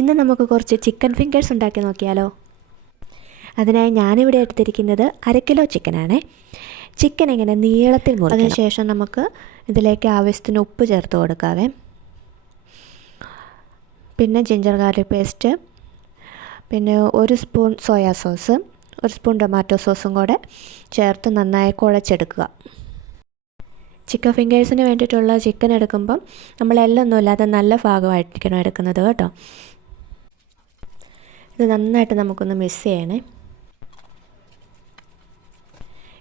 ഇന്ന് നമുക്ക് കുറച്ച് ചിക്കൻ ഫിംഗേഴ്സ് ഉണ്ടാക്കി നോക്കിയാലോ. അതിനായി ഞാനിവിടെ എടുത്തിരിക്കുന്നത് 1/2 കിലോ ചിക്കനാണ്. ചിക്കൻ ഇങ്ങനെ നീളത്തിൽ മുറിക്കണം. അതിനുശേഷം നമുക്ക് ഇതിലേക്ക് ആവശ്യത്തിന് ഉപ്പ് ചേർത്ത് കൊടുക്കാവേ. പിന്നെ ജിഞ്ചർ ഗാർലിക് പേസ്റ്റ്, പിന്നെ 1 spoon soya sauce, 1 spoon tomato സോസും കൂടെ ചേർത്ത് നന്നായി കുഴച്ചെടുക്കുക. ചിക്കൻ ഫിംഗേഴ്സിന് വേണ്ടിയിട്ടുള്ള ചിക്കൻ എടുക്കുമ്പം നമ്മൾ എല്ലൊന്നും ഇല്ലാതെ നല്ല ഭാഗമായിട്ടിരിക്കണം എടുക്കുന്നത് കേട്ടോ. ഇത് നന്നായിട്ട് നമുക്കൊന്ന് മിക്സ് ചെയ്യണേ.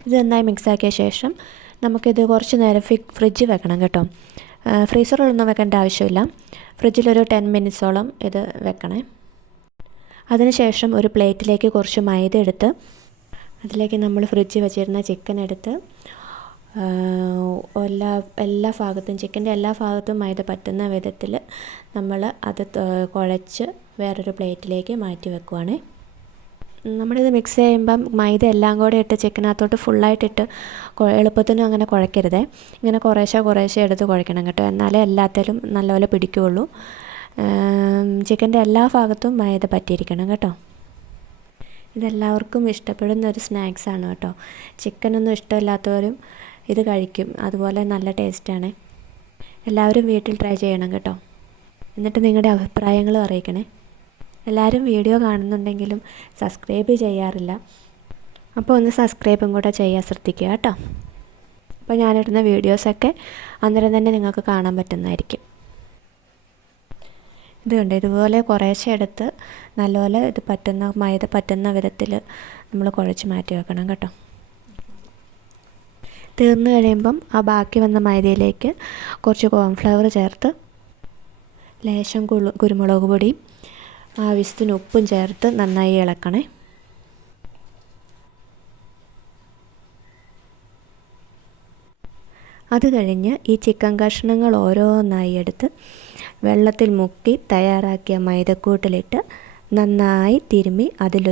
ഇത് നന്നായി മിക്സാക്കിയ ശേഷം നമുക്കിത് കുറച്ച് നേരം ഫ്രിഡ്ജിൽ വെക്കണം കേട്ടോ. ഫ്രീസറിലൊന്നും വെക്കേണ്ട ആവശ്യമില്ല. ഫ്രിഡ്ജിലൊരു 10 മിനിറ്റ്സോളം ഇത് വെക്കണേ. അതിനുശേഷം ഒരു പ്ലേറ്റിലേക്ക് കുറച്ച് മൈദ എടുത്ത് അതിലേക്ക് നമ്മൾ ഫ്രിഡ്ജിൽ വെച്ചിരുന്ന ചിക്കൻ എടുത്ത് എല്ലാ ഭാഗത്തും ചിക്കൻ്റെ എല്ലാ ഭാഗത്തും മൈദ പറ്റുന്ന വിധത്തിൽ നമ്മൾ അത് കുഴച്ച് വേറൊരു പ്ലേറ്റിലേക്ക് മാറ്റി വെക്കുവാണ്. നമ്മളിത് മിക്സ് ചെയ്യുമ്പം മൈദ എല്ലാം കൂടെ ഇട്ട് ചിക്കനകത്തോട്ട് ഫുള്ളായിട്ടിട്ട് എളുപ്പത്തിനും അങ്ങനെ കുഴക്കരുതേ. ഇങ്ങനെ കുറേശ്ശെ എടുത്ത് കുഴക്കണം കേട്ടോ. എന്നാലേ എല്ലാത്തിലും നല്ലപോലെ പിടിക്കുകയുള്ളൂ. ചിക്കൻ്റെ എല്ലാ ഭാഗത്തും മൈദ പറ്റിയിരിക്കണം കേട്ടോ. ഇതെല്ലാവർക്കും ഇഷ്ടപ്പെടുന്ന ഒരു സ്നാക്സാണ് കേട്ടോ. ചിക്കനൊന്നും ഇഷ്ടമില്ലാത്തവരും ഇത് കഴിക്കും. അതുപോലെ നല്ല ടേസ്റ്റാണ്. എല്ലാവരും വീട്ടിൽ ട്രൈ ചെയ്യണം കേട്ടോ. എന്നിട്ട് നിങ്ങളുടെ അഭിപ്രായങ്ങളും അറിയിക്കണേ. എല്ലാവരും വീഡിയോ കാണുന്നുണ്ടെങ്കിലും സബ്സ്ക്രൈബ് ചെയ്യാറില്ല. അപ്പോൾ ഒന്ന് സബ്സ്ക്രൈബും കൂടെ ചെയ്യാൻ ശ്രദ്ധിക്കുക കേട്ടോ. അപ്പോൾ ഞാനിടുന്ന വീഡിയോസൊക്കെ അന്നേരം തന്നെ നിങ്ങൾക്ക് കാണാൻ പറ്റുന്നതായിരിക്കും. ഇത് കണ്ട് ഇതുപോലെ കുറേശ്ശെ എടുത്ത് നല്ലപോലെ ഇത് മൈദ പറ്റുന്ന വിധത്തിൽ നമ്മൾ കുഴച്ച് മാറ്റി വെക്കണം കേട്ടോ. തീർന്നു കഴിയുമ്പം ആ ബാക്കി വന്ന മൈദയിലേക്ക് കുറച്ച് കോൺഫ്ലവർ ചേർത്ത് ലേശം കുരുമുളക് പൊടിയും ആവശ്യത്തിന് ഉപ്പും ചേർത്ത് നന്നായി ഇളക്കണേ. അത് കഴിഞ്ഞ് ഈ ചിക്കൻ കഷ്ണങ്ങൾ ഓരോന്നായി എടുത്ത് വെള്ളത്തിൽ മുക്കി തയ്യാറാക്കിയ മൈദക്കൂട്ടിലിട്ട് നന്നായി തിരുമ്മി അതിൽ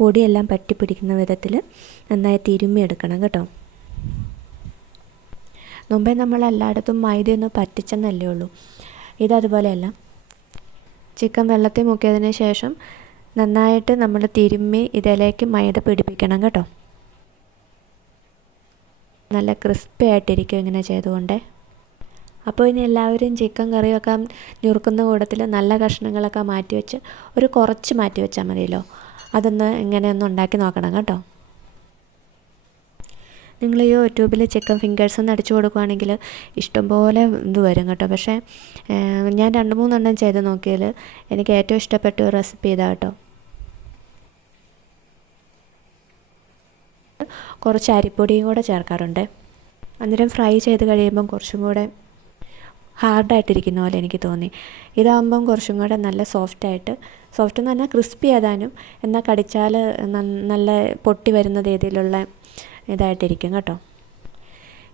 പൊടിയെല്ലാം പറ്റിപ്പിടിക്കുന്ന വിധത്തിൽ നന്നായി തിരുമ്മി എടുക്കണം കേട്ടോ. മുമ്പേ നമ്മൾ എല്ലായിടത്തും മൈദയൊന്ന് പറ്റിച്ചെന്നല്ലേ ഉള്ളൂ. ഇതതുപോലെയല്ല. ചിക്കൻ വെള്ളത്തിൽ മുക്കിയതിന് ശേഷം നന്നായിട്ട് നമ്മൾ തിരുമ്മി ഇതിലേക്ക് മൈദ പിടിപ്പിക്കണം കേട്ടോ. നല്ല ക്രിസ്പി ആയിട്ടിരിക്കും ഇങ്ങനെ ചെയ്തുകൊണ്ട്. അപ്പോൾ ഇനി എല്ലാവരും ചിക്കൻ കറി വെക്കാൻ ഞുറുക്കുന്ന കൂട്ടത്തിൽ നല്ല കഷ്ണങ്ങളൊക്കെ മാറ്റി വെച്ച് കുറച്ച് മാറ്റി വെച്ചാൽ മതിയല്ലോ. അതൊന്ന് ഇങ്ങനെയൊന്ന് ഉണ്ടാക്കി നോക്കണം കേട്ടോ. നിങ്ങൾ ഈ യൂട്യൂബിൽ ചിക്കൻ ഫിംഗേഴ്സ് ഒന്ന് അടിച്ചു കൊടുക്കുകയാണെങ്കിൽ ഇഷ്ടംപോലെ ഇത് വരും കേട്ടോ. പക്ഷേ ഞാൻ 2-3 എണ്ണം ചെയ്ത് നോക്കിയാൽ എനിക്ക് ഏറ്റവും ഇഷ്ടപ്പെട്ട ഒരു റെസിപ്പി ഇതാ കേട്ടോ. കുറച്ച് അരിപ്പൊടിയും കൂടെ ചേർക്കാറുണ്ട്. അന്നേരം ഫ്രൈ ചെയ്ത് കഴിയുമ്പം കുറച്ചും കൂടെ ഹാർഡായിട്ടിരിക്കുന്ന പോലെ എനിക്ക് തോന്നി. ഇതാകുമ്പം കുറച്ചും കൂടെ നല്ല സോഫ്റ്റ് എന്ന് പറഞ്ഞാൽ ക്രിസ്പി ആകാനും എന്നാൽ കടിച്ചാൽ നല്ല പൊട്ടി വരുന്ന രീതിയിലുള്ള ഇതായിട്ടിരിക്കും കേട്ടോ.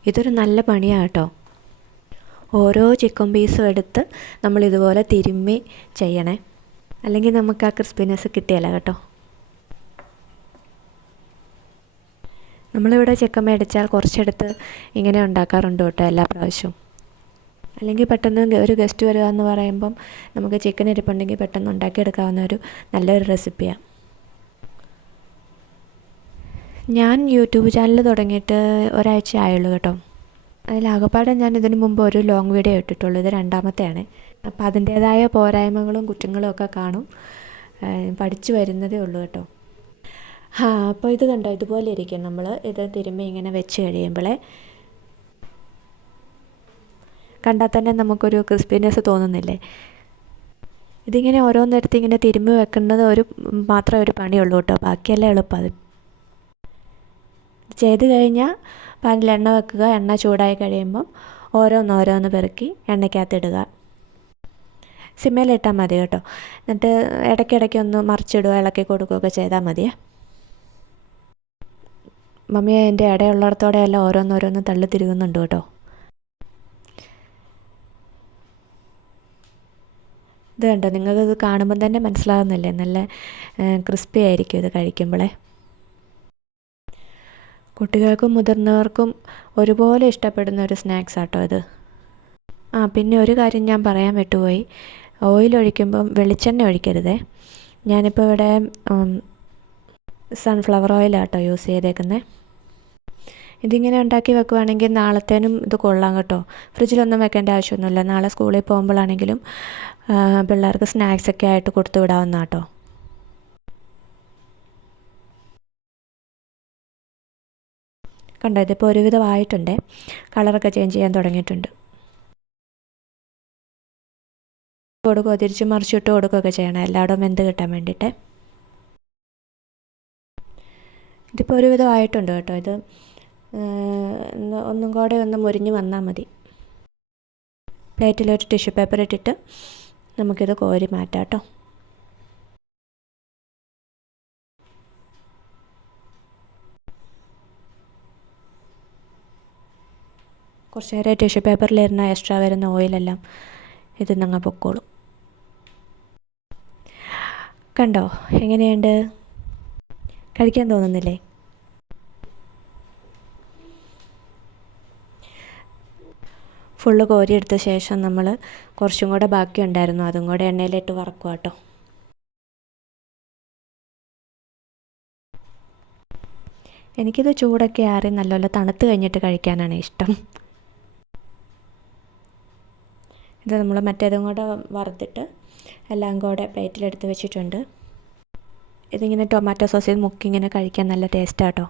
ഇതൊരു നല്ല പണിയാണ് കേട്ടോ. ഓരോ ചിക്കൻ പീസും എടുത്ത് നമ്മളിതുപോലെ തിരുമ്മി ചെയ്യണേ. അല്ലെങ്കിൽ നമുക്ക് ആ ക്രിസ്പിനെസ് കിട്ടിയല്ല കേട്ടോ. നമ്മളിവിടെ ചിക്കൻ മേടിച്ചാൽ കുറച്ചെടുത്ത് ഇങ്ങനെ ഉണ്ടാക്കാറുണ്ട് കേട്ടോ എല്ലാ പ്രാവശ്യവും. അല്ലെങ്കിൽ പെട്ടെന്ന് ഒരു ഗസ്റ്റ് വരിക എന്ന് പറയുമ്പം നമുക്ക് ചിക്കൻ ഇരിപ്പുണ്ടെങ്കിൽ പെട്ടെന്ന് ഉണ്ടാക്കിയെടുക്കാവുന്ന നല്ലൊരു റെസിപ്പിയാണ്. ഞാൻ യൂട്യൂബ് ചാനൽ തുടങ്ങിയിട്ട് ഒരാഴ്ച ആയുള്ളൂ കേട്ടോ. അതിലാകപ്പാടെ ഞാൻ ഇതിനു മുമ്പ് ഒരു ലോങ് വീഡിയോ ഇട്ടിട്ടുള്ളൂ. ഇത് 2ാമത്തെയാണ്. അപ്പോൾ അതിൻ്റേതായ പോരായ്മകളും കുറ്റങ്ങളും ഒക്കെ കാണും. പഠിച്ചു വരുന്നതേ ഉള്ളൂ കേട്ടോ. അപ്പോൾ ഇത് കണ്ടോ, ഇതുപോലെ ഇരിക്കും. നമ്മൾ ഇത് തിരുമ്മി ഇങ്ങനെ വെച്ച് കഴിയുമ്പോഴേ കണ്ടാൽ തന്നെ നമുക്കൊരു ക്രിസ്പിനെസ് തോന്നുന്നില്ലേ. ഇതിങ്ങനെ ഓരോന്നെടുത്ത് ഇങ്ങനെ തിരുമ്മി വെക്കുന്നത് മാത്രമേ ഒരു പണിയുള്ളൂ കേട്ടോ. ബാക്കിയെല്ലാം എളുപ്പം. അത് ചെയ്ത് കഴിഞ്ഞാൽ പാനിൽ എണ്ണ വെക്കുക. എണ്ണ ചൂടായി കഴിയുമ്പം ഓരോന്നോരോന്ന് പെറുക്കി എണ്ണയ്ക്കകത്തിടുക. സിമ്മയിലിട്ടാൽ മതി കേട്ടോ. എന്നിട്ട് ഇടയ്ക്കിടയ്ക്ക് ഒന്ന് മറിച്ചിടുക, ഇളക്കി കൊടുക്കുകയൊക്കെ ചെയ്താൽ മതിയേ. മമ്മി എൻ്റെ ഇടയുള്ളിടത്തോടെയെല്ലാം ഓരോന്നോരോന്ന് തള്ളി തിരുകുന്നുണ്ട് കേട്ടോ. ഇത് കണ്ടോ, നിങ്ങൾക്കിത് കാണുമ്പം തന്നെ മനസ്സിലാകുന്നില്ലേ, നല്ല ക്രിസ്പി ആയിരിക്കും ഇത് കഴിക്കുമ്പോഴേ. കുട്ടികൾക്കും മുതിർന്നവർക്കും ഒരുപോലെ ഇഷ്ടപ്പെടുന്ന ഒരു സ്നാക്സ് ആട്ടോ ഇത്. പിന്നെ ഒരു കാര്യം ഞാൻ പറയാൻ വിട്ടുപോയി. ഓയിൽ ഒഴിക്കുമ്പം വെളിച്ചെണ്ണ ഒഴിക്കരുതേ. ഞാനിപ്പോൾ ഇവിടെ സൺഫ്ലവർ ഓയിലാട്ടോ യൂസ് ചെയ്തേക്കുന്നത്. ഇതിങ്ങനെ ഉണ്ടാക്കി വെക്കുവാണെങ്കിൽ നാളത്തേനും ഇത് കൊള്ളാം കേട്ടോ. ഫ്രിഡ്ജിലൊന്നും വെക്കേണ്ട ആവശ്യമൊന്നുമില്ല. നാളെ സ്കൂളിൽ പോകുമ്പോഴാണെങ്കിലും പിള്ളേർക്ക് സ്നാക്സൊക്കെ ആയിട്ട് കൊടുത്തു വിടാവുന്ന കേട്ടോ. കണ്ടോ, ഇതിപ്പോൾ ഒരുവിധമായിട്ടുണ്ട്. കളറൊക്കെ ചേഞ്ച് ചെയ്യാൻ തുടങ്ങിയിട്ടുണ്ട്. കൊടുക്കുക, തിരിച്ച് മറിച്ചിട്ട് കൊടുക്കുകയൊക്കെ ചെയ്യണം, എല്ലായിടവും വെന്ത് കിട്ടാൻ വേണ്ടിയിട്ട്. ഇതിപ്പോൾ ഒരുവിധമായിട്ടുണ്ട് കേട്ടോ. ഇത് ഒന്നും കൂടെ ഒന്ന് മുരിഞ്ഞ് വന്നാൽ മതി. പ്ലേറ്റിലൊരു ടിഷ്യൂ പേപ്പർ ഇട്ടിട്ട് നമുക്കിത് കോരി മാറ്റാം കേട്ടോ. കുറച്ച് നേരം ടിഷ്യൂ പേപ്പറിലിരുന്ന എക്സ്ട്രാ വരുന്ന ഓയിലെല്ലാം ഇത് നിങ്ങൾ പൊക്കോളും. കണ്ടോ എങ്ങനെയുണ്ട്? കഴിക്കാൻ തോന്നുന്നില്ലേ? ഫുള്ള് കോരിയെടുത്ത ശേഷം നമ്മൾ കുറച്ചും കൂടെ ബാക്കി ഉണ്ടായിരുന്നു, അതും കൂടെ എണ്ണയിലിട്ട് വറക്കുക കേട്ടോ. എനിക്കിത് ചൂടൊക്കെ ആറി നല്ലപോലെ തണുത്ത് കഴിഞ്ഞിട്ട് കഴിക്കാനാണ് ഇഷ്ടം. ഇത് നമ്മൾ മറ്റേതും കൂടെ വറുത്തിട്ട് എല്ലാം കൂടെ പ്ലേറ്റിലെടുത്ത് വെച്ചിട്ടുണ്ട്. ഇതിങ്ങനെ ടൊമാറ്റോ സോസിൽ മുക്കി ഇങ്ങനെ കഴിക്കാൻ നല്ല ടേസ്റ്റാണ് കേട്ടോ.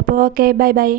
അപ്പോൾ ഓക്കെ, ബൈ ബൈ.